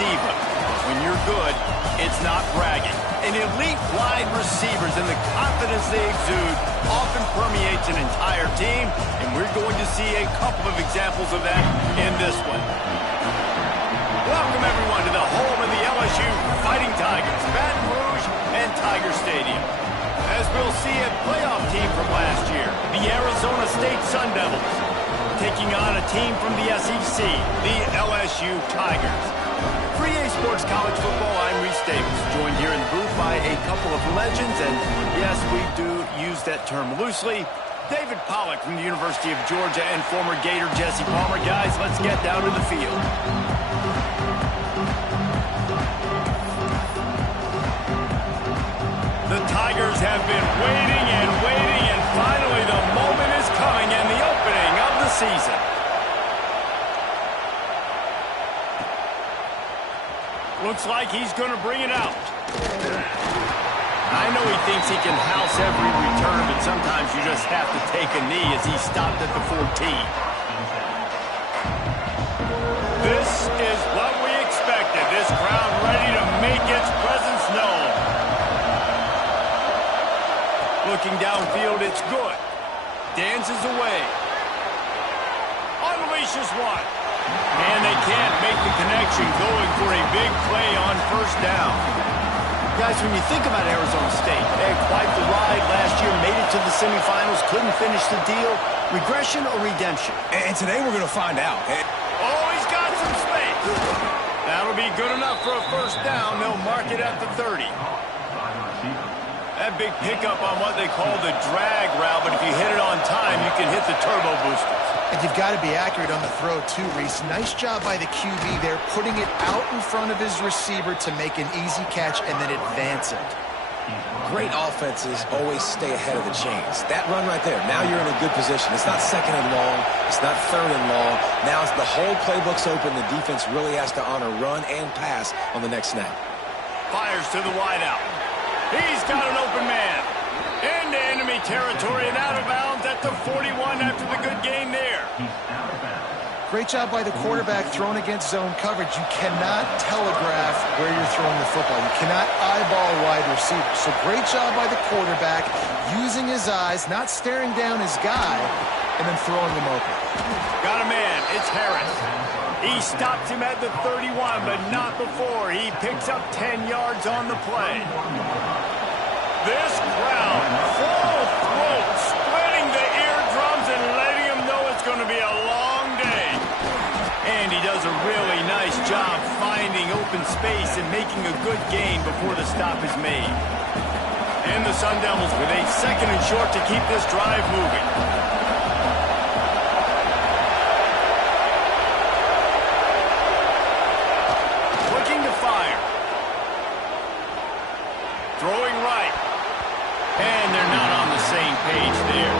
diva. When you're good, it's not bragging. And elite wide receivers and the confidence they exude often permeates an entire team, and we're going to see a couple of examples of that in this one. Welcome, everyone, to the home of the LSU Fighting Tigers, Baton Rouge and Tiger Stadium. As we'll see a playoff team from last year, the Arizona State Sun Devils, taking on a team from the SEC, the LSU Tigers. For EA Sports College Football, I'm Reese Davis, joined here in the booth by a couple of legends, and yes, we do use that term loosely. David Pollack from the University of Georgia and former Gator Jesse Palmer. Guys, let's get down to the field. The Tigers have been waiting, and finally the moment is coming and the opening of the season. Looks like he's going to bring it out. I know he thinks he can house every return, but sometimes you just have to take a knee as he stopped at the 14. This is what we expected. This crowd ready to make its presence known. Looking downfield, it's good. Dances away. Unleashes one. And they can't make the connection, going for a big play on first down. Guys, when you think about Arizona State, they had quite the ride last year, made it to the semifinals, couldn't finish the deal. Regression or redemption? And today we're going to find out. Oh, he's got some space. That'll be good enough for a first down. They'll mark it at the 30. That big pickup on what they call the drag route, but if you hit it on time, you can hit the turbo boosters. And you've got to be accurate on the throw, too, Reese. Nice job by the QB there, putting it out in front of his receiver to make an easy catch and then advance it. Great offenses always stay ahead of the chains. That run right there, now you're in a good position. It's not second and long. It's not third and long. Now the whole playbook's open. The defense really has to honor run and pass on the next snap. Fires to the wideout. He's got an open man. Into enemy territory and out of bounds at the 41 after the good gain there. Great job by the quarterback throwing against zone coverage. You cannot telegraph where you're throwing the football. You cannot eyeball wide receiver. So great job by the quarterback using his eyes, not staring down his guy, and then throwing him open. Got a man. It's Harris. He stops him at the 31, but not before. He picks up 10 yards on the play. This crowd, full throat, spreading the eardrums and letting him know it's going to be a long day. And he does a really nice job finding open space and making a good gain before the stop is made. And the Sun Devils with a second and short to keep this drive moving. Looking to fire. Throwing right. And they're not on the same page there.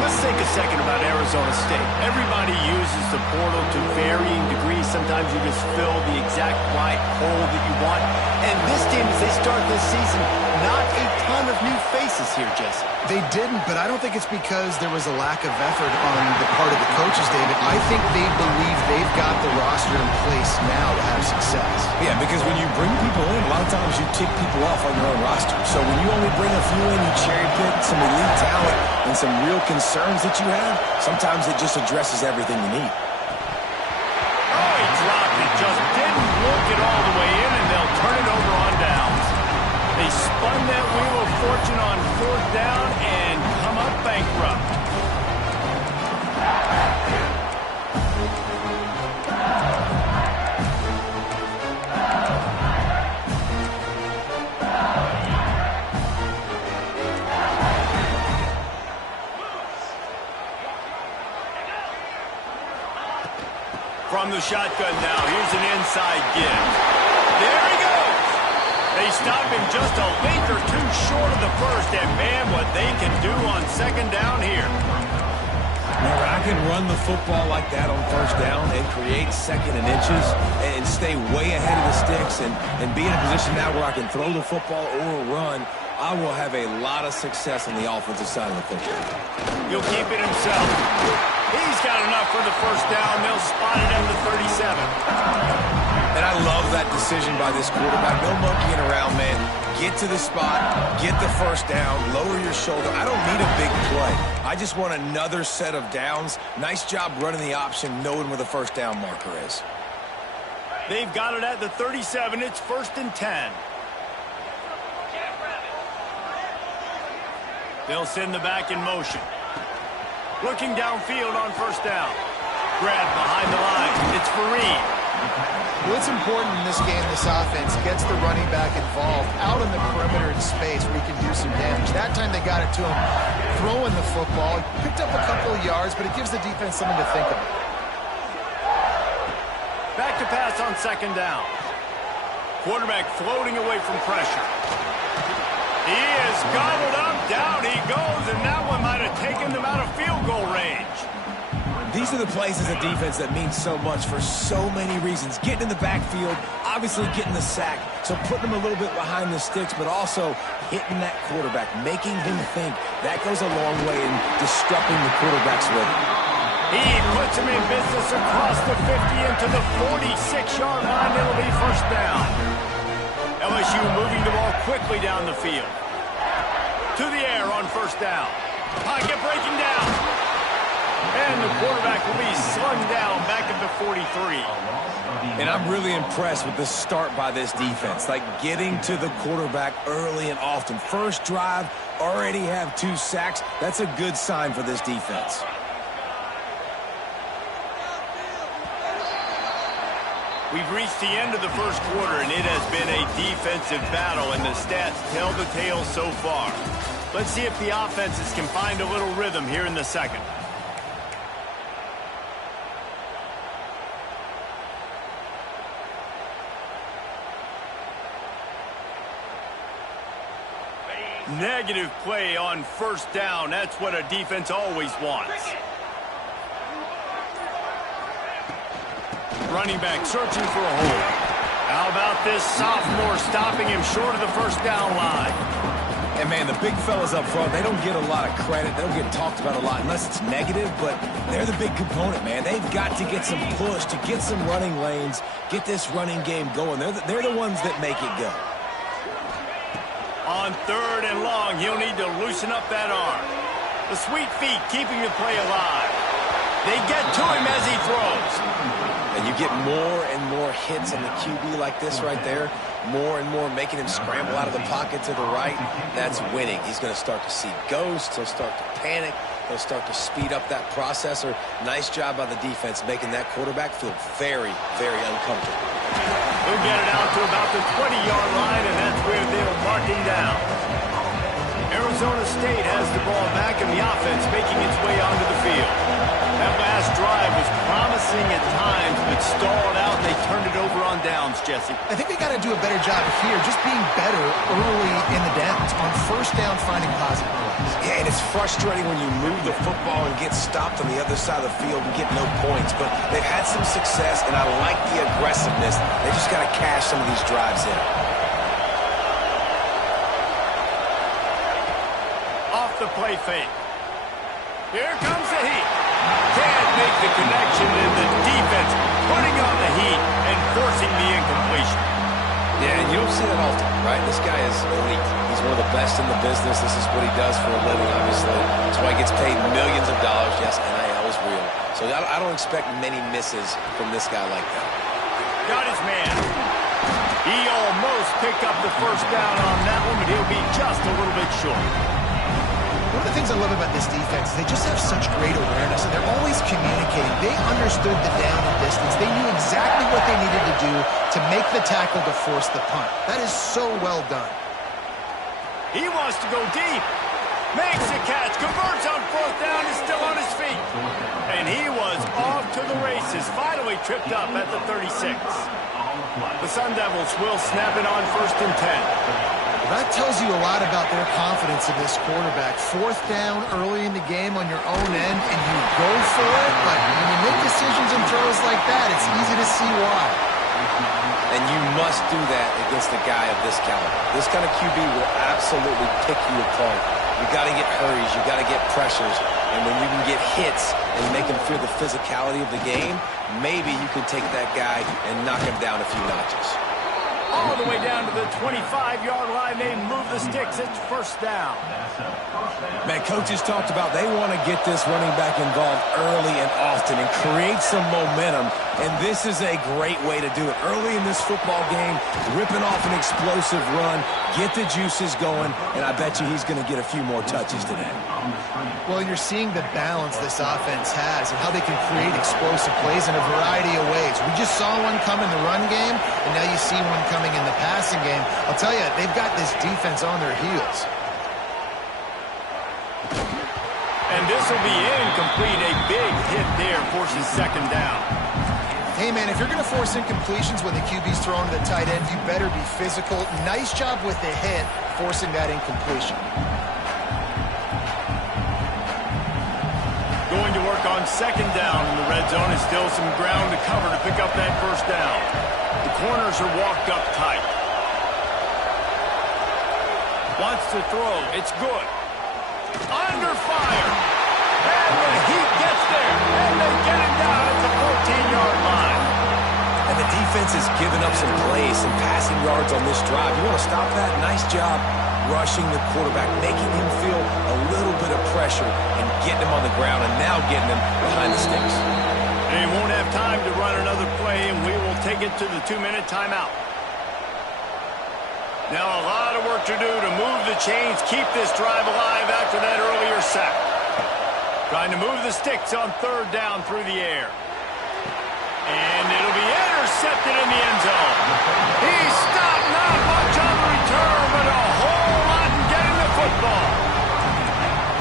Let's take a second about Arizona State. Everybody uses the portal to varying degrees. Sometimes you just fill the exact right hole that you want. And this team, as they start this season, not a ton of new faces here, Jesse. They didn't, but I don't think it's because there was a lack of effort on the part of the coaches, David. I think they believe they've got the roster in place now to have success. Yeah, because when you bring people in, a lot of times you tick people off on your own roster. So when you only bring a few in, you cherry pick some elite talent and some real concerns that you have, sometimes it just addresses everything you need. Oh, he dropped it. Just didn't look it all the way in, and they'll turn it over on downs. They spun that wheel of fortune on fourth down and come up bankrupt. From the shotgun now, here's an inside give. There he goes. They stop him just a length or two short of the first, and man, what they can do on second down here. Now, I can run the football like that on first down and create second and inches and stay way ahead of the sticks and be in a position now where I can throw the football or run. I will have a lot of success on the offensive side of the football. He'll keep it himself. He's got enough for the first down. They'll spot it at the 37. And I love that decision by this quarterback. No monkeying around, man. Get to the spot, get the first down, lower your shoulder. I don't need a big play. I just want another set of downs. Nice job running the option, knowing where the first down marker is. They've got it at the 37. It's 1st and 10. They'll send the back in motion. Looking downfield on first down. Grab behind the line. It's Fareed. What's important in this game, this offense gets the running back involved out on the perimeter in space where he can do some damage. That time they got it to him throwing the football. He picked up a couple of yards, but it gives the defense something to think about. Back to pass on 2nd down. Quarterback floating away from pressure. He is gobbled up. Down he goes, and that one might have taken them out of field goal range. These are the plays as a defense that mean so much for so many reasons. Getting in the backfield, obviously getting the sack, so putting him a little bit behind the sticks, but also hitting that quarterback, making him think. That goes a long way in disrupting the quarterback's rhythm. He puts him in business across the 50 into the 46-yard line. It'll be first down. LSU moving the ball quickly down the field. To the air on first down. Pocket breaking down. And the quarterback will be slung down back at the 43. And I'm really impressed with the start by this defense. Like getting to the quarterback early and often. First drive, already have 2 sacks. That's a good sign for this defense. We've reached the end of the first quarter, and it has been a defensive battle, and the stats tell the tale so far. Let's see if the offenses can find a little rhythm here in the second. Negative play on first down. That's what a defense always wants. Running back searching for a hole. How about this sophomore stopping him short of the first down line? And, man, the big fellas up front, they don't get a lot of credit. They don't get talked about a lot unless it's negative, but they're the big component, man. They've got to get some push, to get some running lanes, get this running game going. They're the ones that make it go. On 3rd and long, he'll need to loosen up that arm. The sweet feet keeping the play alive. They get to him as he throws. And you get more and more hits on the QB like this right there. More and more making him scramble out of the pocket to the right. That's winning. He's going to start to see ghosts. He'll start to panic. He'll start to speed up that processor. Nice job by the defense making that quarterback feel very, very uncomfortable. He'll get it out to about the 20-yard line, and that's where they'll mark him down. Arizona State has the ball back, and the offense making its way onto the field. That last drive was promising at times, but stalled out, and they turned it over on downs, Jesse. I think they got to do a better job here, just being better early in the downs. On first down, finding positive plays. Yeah, and it's frustrating when you move the football and get stopped on the other side of the field and get no points, but they've had some success, and I like the aggressiveness. They just got to cash some of these drives in. Off the play fake. Here comes the heat. Can't make the connection, and the defense putting on the heat and forcing the incompletion. Yeah, and you don't see that often, right? This guy is elite. He's one of the best in the business. This is what he does for a living, obviously. That's why he gets paid millions of dollars. Yes, NIL is real. So I don't expect many misses from this guy like that. Got his man. He almost picked up the first down on that one, but he'll be just a little bit short. One of the things I love about this defense is they just have such great awareness, and they're always communicating. They understood the down and distance. They knew exactly what they needed to do to make the tackle to force the punt. That is so well done. He wants to go deep. Makes a catch. Converts on 4th down. Is still on his feet. And he was off to the races. Finally tripped up at the 36. The Sun Devils will snap it on 1st and 10. That tells you a lot about their confidence in this quarterback. 4th down early in the game on your own end, and you go for it, but when you make decisions and throws like that, it's easy to see why. And you must do that against a guy of this caliber. This kind of QB will absolutely pick you apart. You got to get hurries, you got to get pressures, and when you can get hits and make him feel the physicality of the game, maybe you can take that guy and knock him down a few notches. all the way down to the 25-yard line. They move the sticks. It's first down. Man, coaches talked about they want to get this running back involved early and often and create some momentum, and this is a great way to do it. Early in this football game, ripping off an explosive run, get the juices going, and I bet you he's going to get a few more touches today. Well, you're seeing the balance this offense has and how they can create explosive plays in a variety of ways. We just saw one come in the run game, and now you see one coming in the passing game. I'll tell you, they've got this defense on their heels. And this will be incomplete. A big hit there forces second down. Hey, man, if you're going to force incompletions when the QB's throwing to the tight end, you better be physical. Nice job with the hit, forcing that incompletion. Going to work on second down in the red zone. Is still some ground to cover to pick up that first down. The corners are walked up tight. Wants to throw. It's good. Under fire. And the heat gets there. And they get it down at the 14-yard line. And the defense has given up some plays, some passing yards on this drive. You want to stop that? Nice job rushing the quarterback, making him feel a little bit of pressure and getting him on the ground and now getting him behind the sticks. They won't have time to run another play, and we will take it to the 2-minute timeout. Now a lot of work to do to move the chains, keep this drive alive after that earlier sack. Trying to move the sticks on third down through the air. And it'll be intercepted in the end zone. He stopped, not much on the return, but a whole lot in getting the football.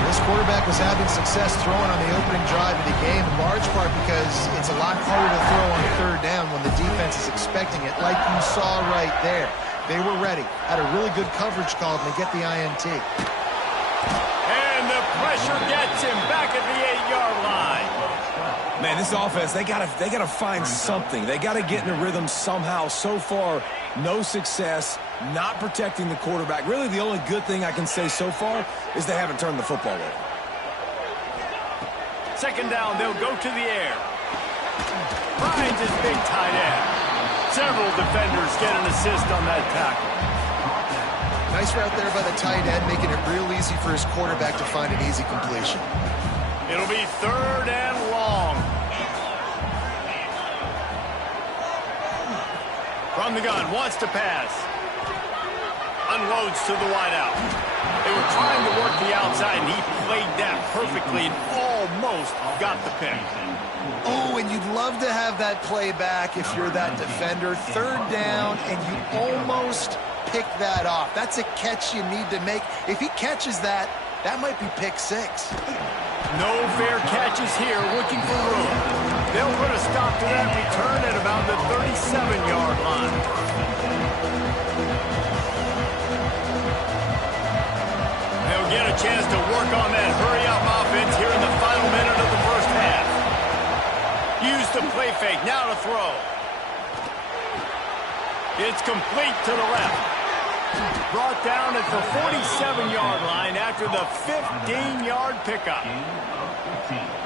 This quarterback was having success throwing on the opening drive of the game, in large part because it's a lot harder to throw on third down when the defense is expecting it, like you saw right there. They were ready, had a really good coverage call, and they get the INT. And the pressure gets him back at the 8-yard line. Man, this offense, they gotta find something. They gotta get in a rhythm somehow. So far, no success, not protecting the quarterback. Really, the only good thing I can say so far is they haven't turned the football over. Second down, they'll go to the air. Finds his big tight end. Several defenders get an assist on that tackle. Nice route there by the tight end, making it real easy for his quarterback to find an easy completion. It'll be third and long. From the gun, wants to pass. Unloads to the wideout. They were trying to work the outside, and he played that perfectly and almost got the pick. Oh, and you'd love to have that play back if you're that defender. Third down, and you almost pick that off. That's a catch you need to make. If he catches that, that might be pick six. No fair catches here, looking for room. They'll put a stop to that return at about the 37-yard line. They'll get a chance to work on that hurry-up offense here in the final minute of the first half. Use the play fake, now to throw. It's complete to the left. Brought down at the 47-yard line after the 15-yard pickup.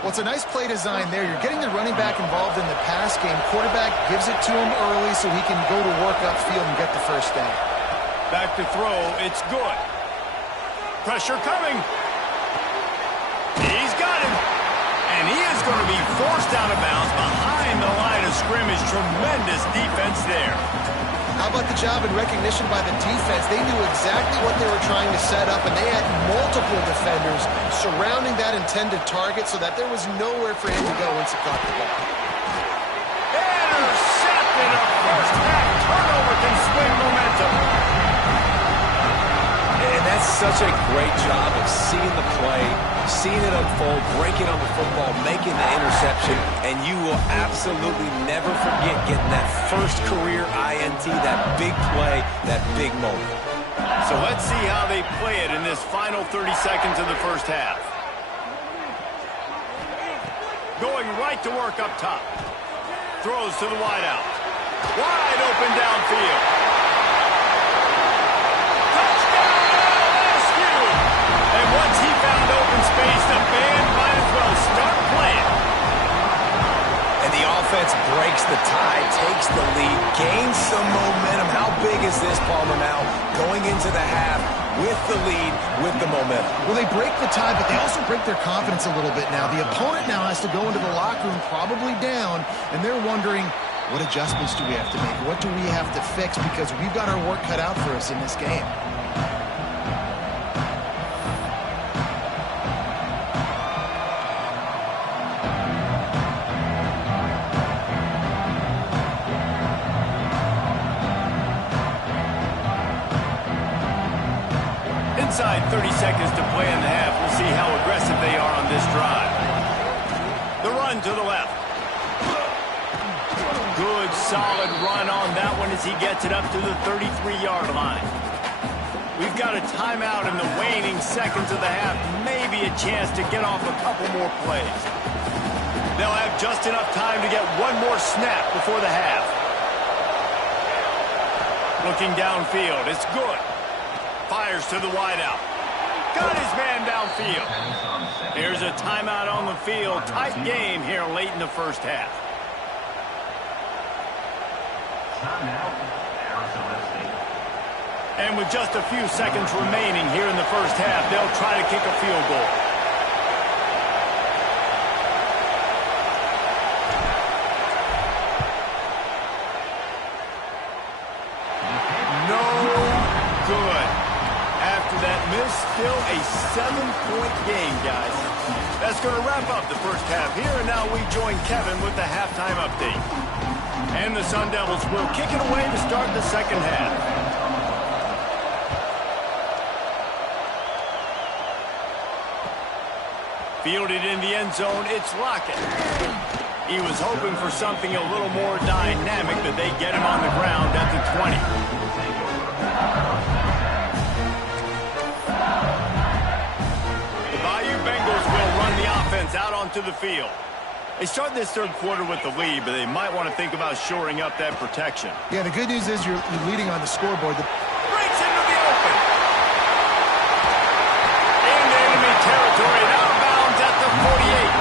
Well, it's a nice play design there. You're getting the running back involved in the pass game. Quarterback gives it to him early so he can go to work upfield and get the first down. Back to throw, it's good. Pressure coming. He's got him. And he is going to be forced out of bounds behind the line of scrimmage. Tremendous defense there. How about the job and recognition by the defense? They knew exactly what they were trying to set up, and they had multiple defenders surrounding that intended target so that there was nowhere for him to go once he caught the ball. Intercepted. A first half turnover can swing momentum. And that's such a great job of seeing the play, seeing it unfold, breaking on the football, making the interception, and you will absolutely never forget getting that first career INT, that big play, that big moment. So let's see how they play it in this final 30 seconds of the first half. Going right to work up top. Throws to the wideout. Wide open downfield. And once he found open space, the band might as well start playing. And the offense breaks the tie, takes the lead, gains some momentum. How big is this, Palmer, now going into the half with the lead, with the momentum? Well, they break the tie, but they also break their confidence a little bit now. The opponent now has to go into the locker room probably down, and they're wondering, what adjustments do we have to make? What do we have to fix? Because we've got our work cut out for us in this game. Inside 30 seconds to play in the half. We'll see how aggressive they are on this drive. The run to the left. Good, solid run on that one as he gets it up to the 33-yard line. We've got a timeout in the waning seconds of the half. Maybe a chance to get off a couple more plays. They'll have just enough time to get one more snap before the half. Looking downfield, it's good. Fires to the wideout. Got his man downfield. Here's a timeout on the field. Tight game here late in the first half. And with just a few seconds remaining here in the first half, they'll try to kick a field goal. No good. After that miss, still a 7-point game, guys. That's going to wrap up the first half here, and now we join Kevin with the halftime update. And the Sun Devils will kick it away to start the second half. Fielded in the end zone, it's Lockett. He was hoping for something a little more dynamic, but they get him on the ground at the 20. The Bayou Bengals will run the offense out onto the field. They start this third quarter with the lead, but they might want to think about shoring up that protection. Yeah, the good news is you're leading on the scoreboard. Breaks into the open. Into enemy territory and out of bounds at the 48.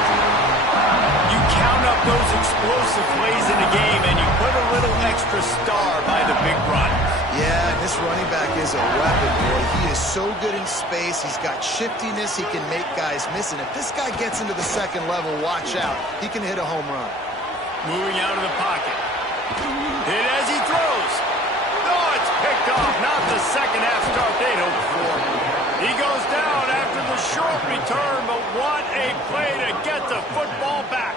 You count up those explosive plays in the game, and you put a little extra star by the big run. Yeah, and this running back is a weapon, boy. He is so good in space. He's got shiftiness. He can make guys miss. And if this guy gets into the second level, watch out. He can hit a home run. Moving out of the pocket. Hit as he throws. Oh, it's picked off. Not the second half start they'd hoped for. He goes down after the short return, but what a play to get the football back.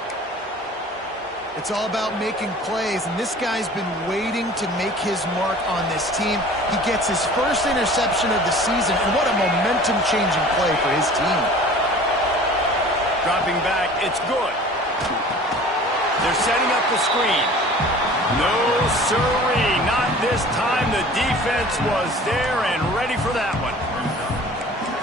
It's all about making plays, and this guy's been waiting to make his mark on this team. He gets his first interception of the season, and what a momentum-changing play for his team. Dropping back, it's good. They're setting up the screen. No siree, not this time. The defense was there and ready for that one.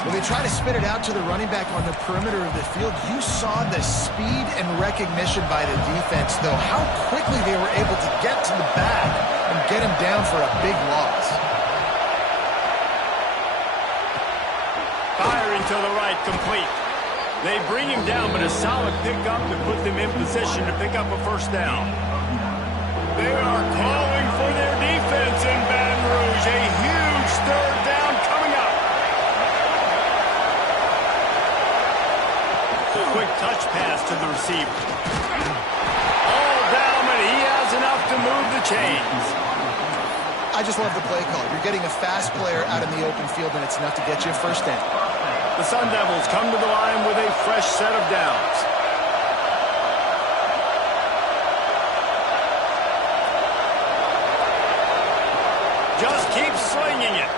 When they try to spit it out to the running back on the perimeter of the field, you saw the speed and recognition by the defense, though, how quickly they were able to get to the back and get him down for a big loss. Firing to the right, complete. They bring him down, but a solid pickup to put them in position to pick up a first down. They are calling for their defense in Baton Rouge. A huge third down coming up. Quick touch pass to the receiver. All down, but he has enough to move the chains. I just love the play call. You're getting a fast player out in the open field, and it's enough to get you a first down. The Sun Devils come to the line with a fresh set of downs. Just keep slinging it.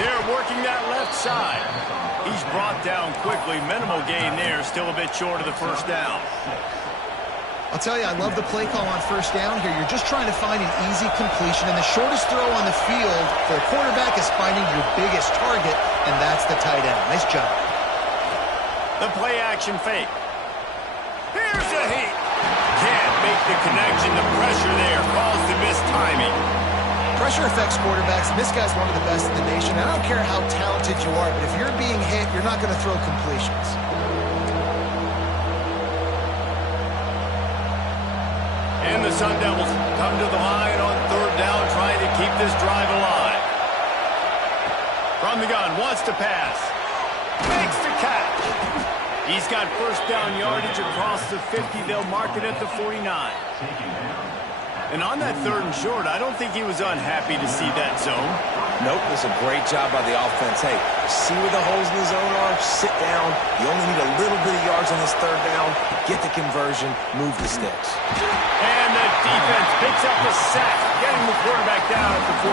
They're working that left side. He's brought down quickly. Minimal gain there. Still a bit short of the first down. I'll tell you, I love the play call on first down here. You're just trying to find an easy completion, and the shortest throw on the field for a quarterback is finding your biggest target, and that's the tight end. Nice job. The play action fake. Here's a heat. Can't make the connection. The pressure there caused the missed timing. Pressure affects quarterbacks, and this guy's one of the best in the nation. I don't care how talented you are, but if you're being hit, you're not going to throw completions. And the Sun Devils come to the line on third down, trying to keep this drive alive. From the gun, wants to pass. Makes the catch. He's got first down yardage across the 50. They'll mark it at the 49. And on that third and short, I don't think he was unhappy to see that zone. Nope, it's a great job by the offense. Hey, see where the holes in the zone are? Sit down. You only need a little bit of yards on this third down. Get the conversion. Move the sticks. And the defense picks up the sack, getting the quarterback down at the 44.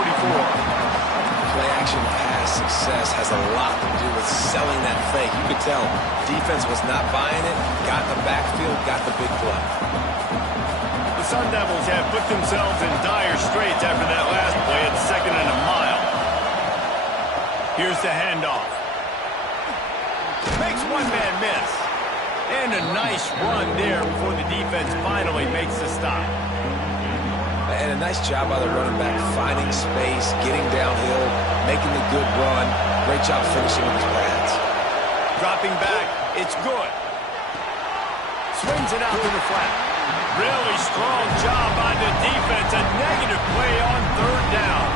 Play-action pass success has a lot to do with selling that fake. You could tell defense was not buying it, got the backfield, got the big play. The Sun Devils have put themselves in dire straits after that last play at 2nd and a mile. Here's the handoff. Makes one man miss. And a nice run there before the defense finally makes the stop. And a nice job by the running back, finding space, getting downhill, making the good run. Great job finishing with his pads. Dropping back, it's good. Swings it out to the flat. Really strong job by the defense. A negative play on third down.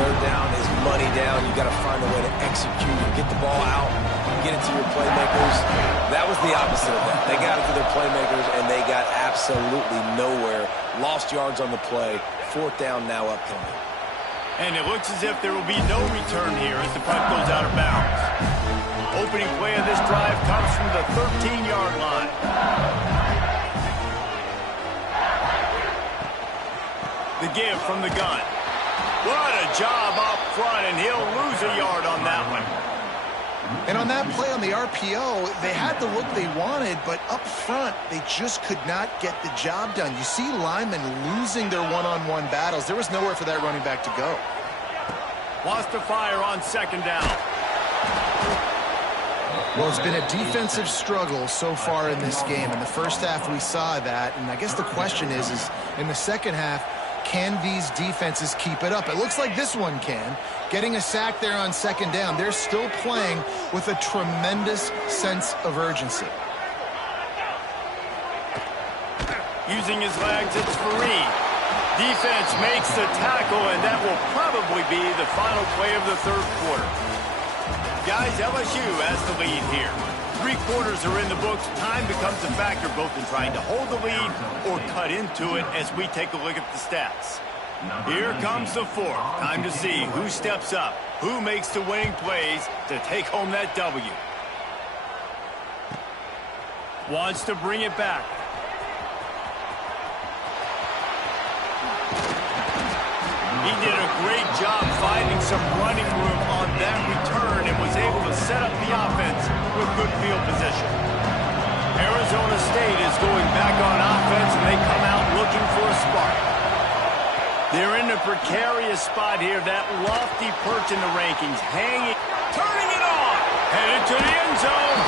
Third down is money down. You got to find a way to execute and get the ball out, get it to your playmakers. That was the opposite of that. They got it to their playmakers, and they got absolutely nowhere. Lost yards on the play. Fourth down now upcoming. And it looks as if there will be no return here as the punt goes out of bounds. Opening play of this drive comes from the 13-yard line. The give from the gun. What a job up front, and he'll lose a yard on that one. And on that play on the RPO, they had the look they wanted, but up front, they just could not get the job done. You see linemen losing their one-on-one battles. There was nowhere for that running back to go. Wants to fire on 2nd down. Well, it's been a defensive struggle so far in this game. In the first half, we saw that, and I guess the question is in the second half, can these defenses keep it up? It looks like this one can. Getting a sack there on 2nd down. They're still playing with a tremendous sense of urgency. Using his legs, it's Fareed. Defense makes the tackle, and that will probably be the final play of the third quarter. Guys, LSU has the lead here. 3 quarters are in the books. Time becomes a factor both in trying to hold the lead or cut into it as we take a look at the stats. Here comes the fourth. Time to see who steps up, who makes the winning plays to take home that W. Wants to bring it back. He did a great job finding some running room on that return and was able to set up the offense with good field position. Arizona State is going back on offense, and they come out looking for a spark. They're in a precarious spot here. That lofty perch in the rankings, hanging, turning it on, headed to the end zone.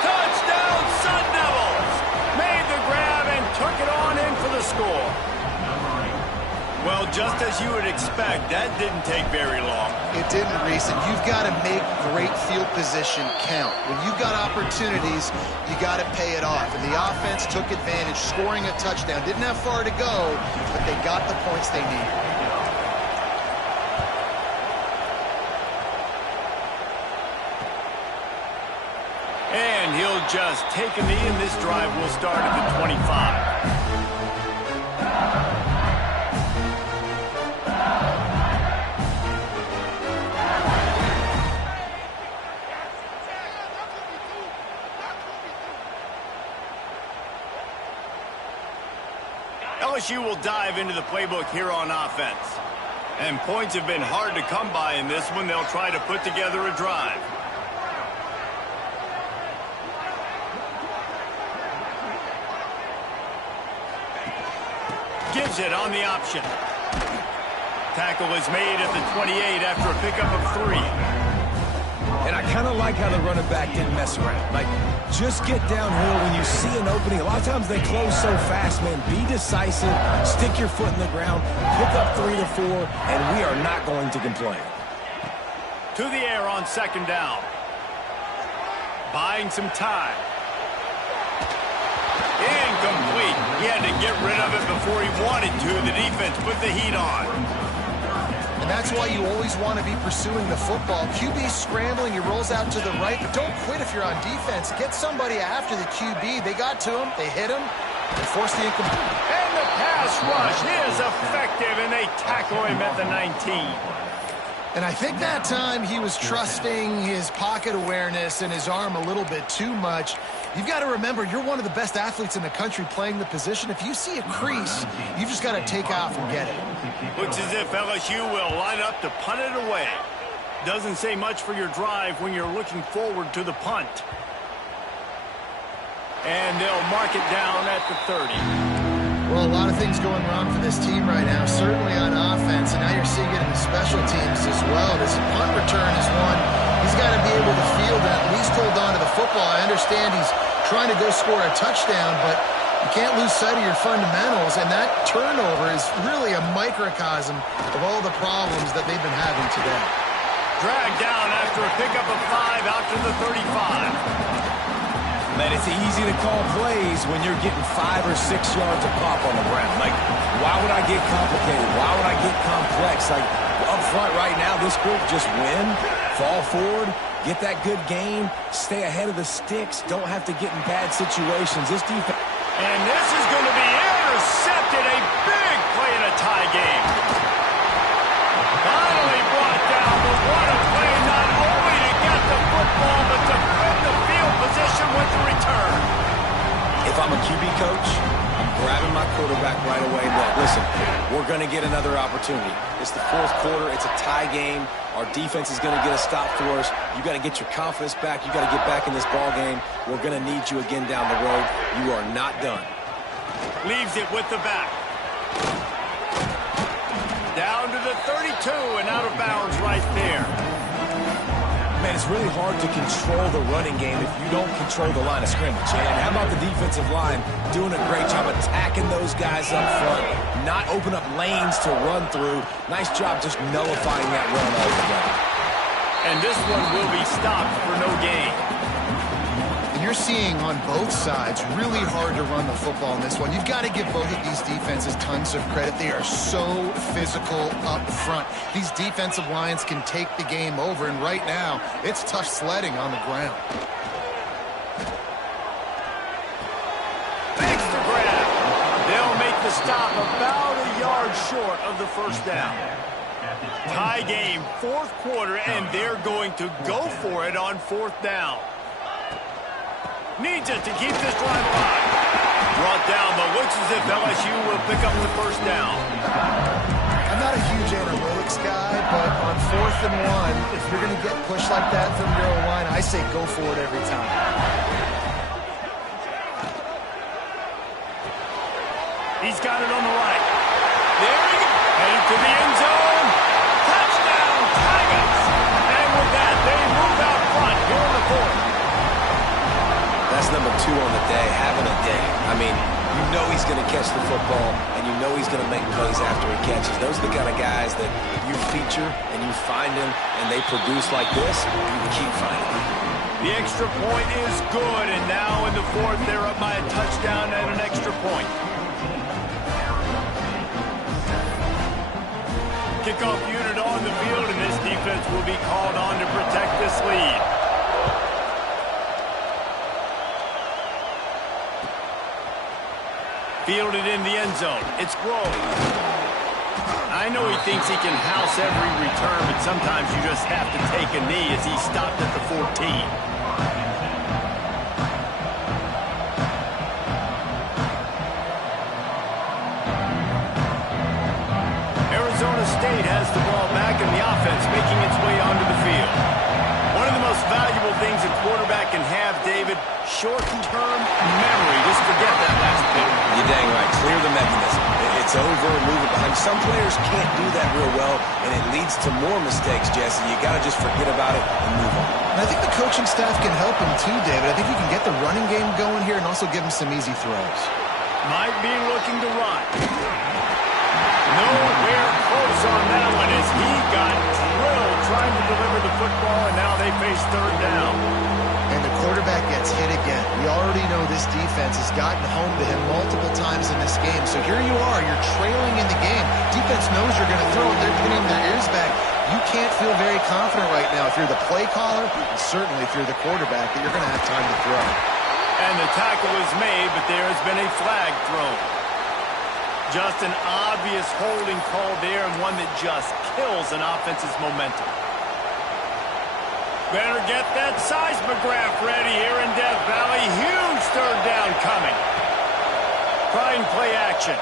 Touchdown, Sun Devils! Made the grab and took it on in for the score. Well, just as you would expect, that didn't take very long. It didn't, Reese, and you've got to make great field position count. When you've got opportunities, you got to pay it off. And the offense took advantage, scoring a touchdown. Didn't have far to go, but they got the points they needed. And he'll just take a knee, and this drive will start at the 25. LSU will dive into the playbook here on offense. And points have been hard to come by in this one. They'll try to put together a drive. Gives it on the option. Tackle is made at the 28 after a pickup of 3. And I kind of like how the running back didn't mess around. Like, just get downhill when you see an opening. A lot of times they close so fast, man. Be decisive, stick your foot in the ground, pick up 3 to 4, and we are not going to complain. To the air on 2nd down. Buying some time. Incomplete. He had to get before he wanted to. The defense put the heat on. And that's why you always want to be pursuing the football. QB's scrambling, he rolls out to the right, but don't quit if you're on defense. Get somebody after the QB. They got to him, they hit him, and forced the incomplete. And the pass rush is effective, and they tackle him at the 19. And I think that time he was trusting his pocket awareness and his arm a little bit too much. You've got to remember, you're one of the best athletes in the country playing the position. If you see a crease, you've just got to take off and get it. Looks as if LSU will line up to punt it away. Doesn't say much for your drive when you're looking forward to the punt. And they'll mark it down at the 30. Well, a lot of things going wrong for this team right now, certainly on offense, and now you're seeing it in the special teams as well. This punt return is one he's got to be able to field and at least hold on to the football. I understand he's trying to go score a touchdown, but you can't lose sight of your fundamentals, and that turnover is really a microcosm of all the problems that they've been having today. Dragged down after a pickup of 5 out to the 35. Man, it's easy to call plays when you're getting 5 or 6 yards of pop on the ground. Like, why would I get complicated? Why would I get complex? Like, up front right now, this group just win, fall forward, get that good gain, stay ahead of the sticks, don't have to get in bad situations. This defense... And this is going to be intercepted. A big play in a tie game. Finally brought down, but what a play, not only to get the football, but to win the field position with the return. If I'm a QB coach, I'm grabbing my quarterback right away. Look, listen, we're going to get another opportunity. It's the fourth quarter. It's a tie game. Our defense is going to get a stop for us. You got to get your confidence back. You got to get back in this ball game. We're going to need you again down the road. You are not done. Leaves it with the back. Down to the 32 and out of bounds right there. Man, it's really hard to control the running game if you don't control the line of scrimmage. And how about the defensive line doing a great job attacking those guys up front, not open up lanes to run through. Nice job just nullifying that run altogether. And this one will be stopped for no gain. And you're seeing on both sides really hard to run the football in this one. You've got to give both of these defenses tons of credit. They are so physical up front. These defensive lines can take the game over, and right now, it's tough sledding on the ground. Makes the grab. They'll make the stop about a yard short of the first down. Tie game, fourth quarter, and they're going to go for it on fourth down. Needs it to keep this drive alive. Brought down, but looks as if LSU will pick up the first down. I'm not a huge analytics guy, but on 4th and 1, if you're going to get pushed like that from your own line, I say go for it every time. He's got it on the right. There he goes. Headed to the end zone. Touchdown, Tigers. And with that, they move out front here in the fourth. That's number 2 on the day, having a day. I mean, you know he's going to catch the football, and you know he's going to make plays after he catches. Those are the kind of guys that you feature, and you find them, and they produce like this, you keep finding them. The extra point is good, and now in the fourth, they're up by a touchdown and an extra point. Kickoff unit on the field, and this defense will be called on to protect this lead. Fielded in the end zone. It's Grove. I know he thinks he can house every return, but sometimes you just have to take a knee as he stopped at the 14. Arizona State has the ball back, and the offense making its way onto the field. One of the most valuable things a quarterback can have, David, short-term memory. Just forget that last pick. You're dang right. Clear the mechanism. It's over, move it behind. Some players can't do that real well, and it leads to more mistakes, Jesse. You got to just forget about it and move on. And I think the coaching staff can help him too, David. I think you can get the running game going here and also give him some easy throws. Might be looking to run. Nowhere close on that one as he got drilled trying to deliver the football, and now they face third down. And the quarterback gets hit again. We already know this defense has gotten home to him multiple times in this game. game. So here you are, you're trailing in the game. Defense knows you're going to throw it. They're pinning their ears back. You can't feel very confident right now if you're the play caller, and certainly if you're the quarterback, that you're going to have time to throw. And the tackle is made, but there has been a flag thrown. Just an obvious holding call there, and one that just kills an offense's momentum. Better get that seismograph ready here in Death Valley. Huge third down coming. Trying play action.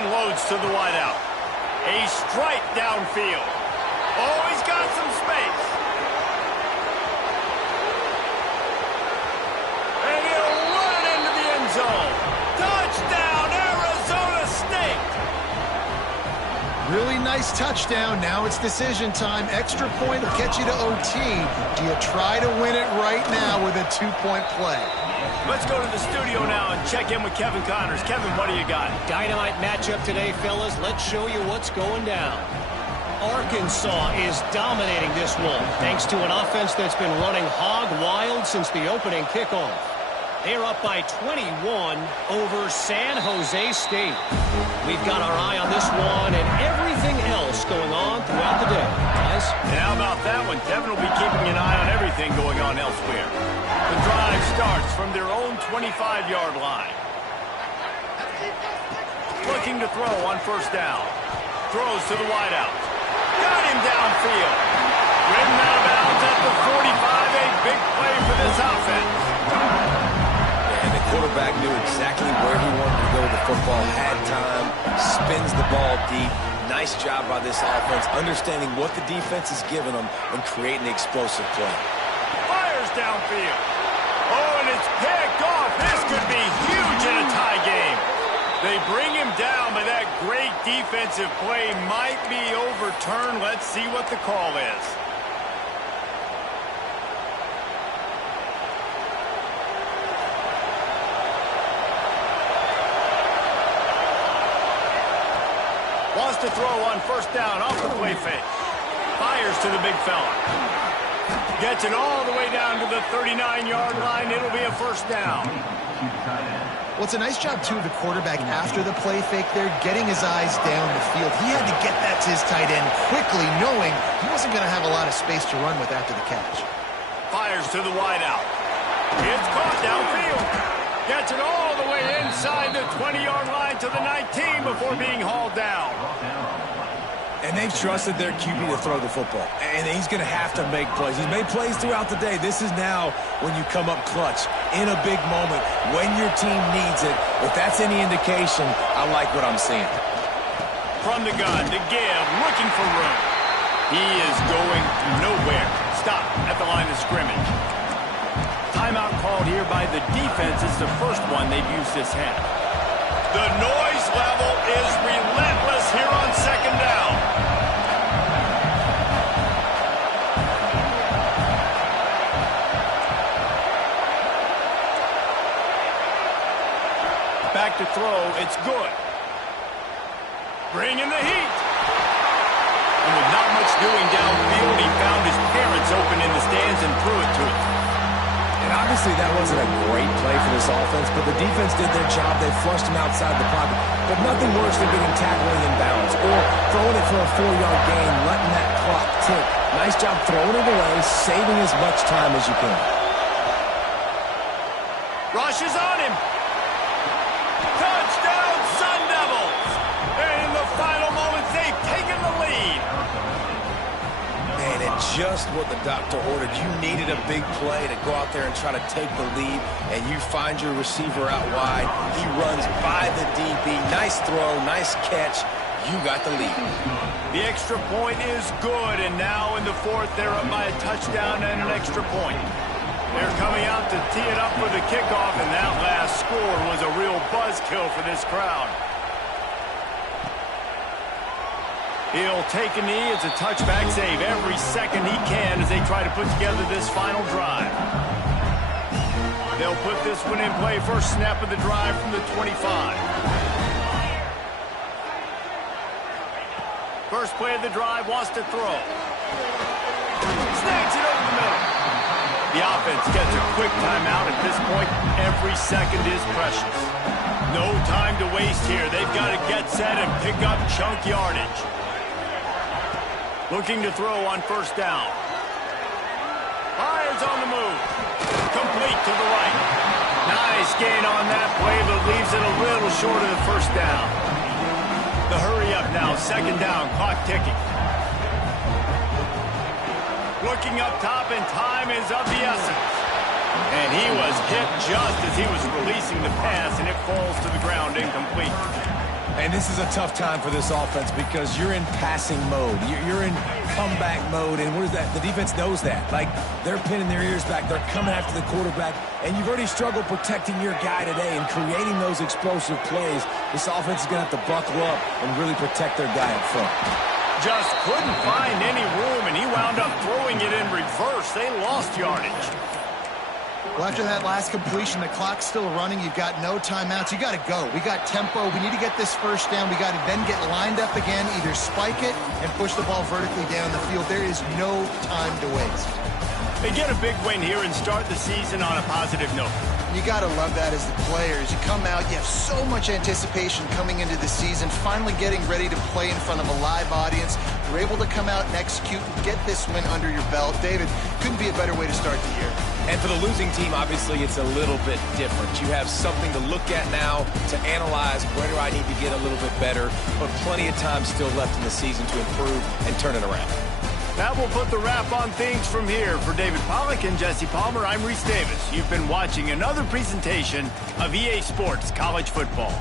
Unloads to the wideout. A strike downfield. Oh, he's got some space. And he'll run it into the end zone. Touchdown, Arizona State. Really nice touchdown. Now it's decision time. Extra point will get you to OT. Do you try to win it right now with a 2-point play? Let's go to the studio now and check in with Kevin Connors. Kevin, what do you got? Dynamite matchup today, fellas. Let's show you what's going down. Arkansas is dominating this one, thanks to an offense that's been running hog wild since the opening kickoff. They're up by 21 over San Jose State. We've got our eye on this one and everything else going on throughout the day. Guys? And how about that one? Kevin will be keeping an eye on everything going on elsewhere. The drive starts from their own 25-yard line. Looking to throw on first down. Throws to the wideout. Got him downfield. Ridden out of bounds at the 45. A big play for this offense. And the quarterback knew exactly where he wanted to go with the football. Had time. Spins the ball deep. Nice job by this offense, understanding what the defense is giving them and creating the explosive play. Fires downfield. Oh, and it's picked off. This could be huge in a tie game. They bring him down, but that great defensive play might be overturned. Let's see what the call is. Wants to throw on first down off the play fake. Fires to the big fella. Gets it all the way down to the 39-yard line. It'll be a first down. Well, it's a nice job, too, of the quarterback after the play fake there, getting his eyes down the field. He had to get that to his tight end quickly, knowing he wasn't going to have a lot of space to run with after the catch. Fires to the wideout. It's caught downfield. Gets it all the way inside the 20-yard line to the 19 before being hauled down. And they've trusted their QB to throw the football. And he's going to have to make plays. He's made plays throughout the day. This is now when you come up clutch in a big moment when your team needs it. If that's any indication, I like what I'm seeing. From the gun to give, looking for room. He is going nowhere. Stop at the line of scrimmage. Timeout called here by the defense. It's the first one they've used this half. The noise level is relentless here on second down. Back to throw. It's good. Bring in the heat. And with not much doing downfield, he found his parents open in the stands and threw it to him. And obviously that wasn't a great play for this offense, but the defense did their job. They flushed him outside the pocket. But nothing worse than getting tackled in bounds or throwing it for a 4-yard gain, letting that clock tick. Nice job throwing it away, saving as much time as you can. Rush is on him. Touchdown, Sun Devils. And in the final moments, they've taken the lead. Man, and just what the doctor ordered. You needed a big play to go out there and try to take the lead, and you find your receiver out wide. He runs by the DB. Nice throw, nice catch. You got the lead. The extra point is good, and now in the fourth, they're up by a touchdown and an extra point. They're coming out to tee it up for the kickoff, and that last score was a real buzzkill for this crowd. He'll take a knee. It's a touchback save every second he can as they try to put together this final drive. They'll put this one in play. First snap of the drive from the 25. First play of the drive, wants to throw. Snags it over the middle. The offense gets a quick timeout. At this point, every second is precious. No time to waste here. They've got to get set and pick up chunk yardage. Looking to throw on first down. Fires on the move. Complete to the right. Nice gain on that play, but leaves it a little short of the first down. The hurry up now. Second down. Clock ticking. Looking up top, and time is of the essence. And he was hit just as he was releasing the pass, and it falls to the ground incomplete. And this is a tough time for this offense because you're in passing mode. You're in comeback mode, and what is that? The defense knows that. Like, they're pinning their ears back. They're coming after the quarterback, and you've already struggled protecting your guy today and creating those explosive plays. This offense is going to have to buckle up and really protect their guy up front. Just couldn't find any room, and he wound up throwing it in reverse. They lost yardage. Well, after that last completion, the clock's still running. You've got no timeouts. You got to go. We got tempo. We need to get this first down. We got to then get lined up again, either spike it and push the ball vertically down the field. There is no time to waste. They get a big win here and start the season on a positive note. You got to love that as the players. You come out, you have so much anticipation coming into the season, finally getting ready to play in front of a live audience. You're able to come out and execute and get this win under your belt. David, couldn't be a better way to start the year. And for the losing team, obviously, it's a little bit different. You have something to look at now to analyze where do I need to get a little bit better, but plenty of time still left in the season to improve and turn it around. That will put the wrap on things from here. For David Pollack and Jesse Palmer, I'm Reese Davis. You've been watching another presentation of EA Sports College Football.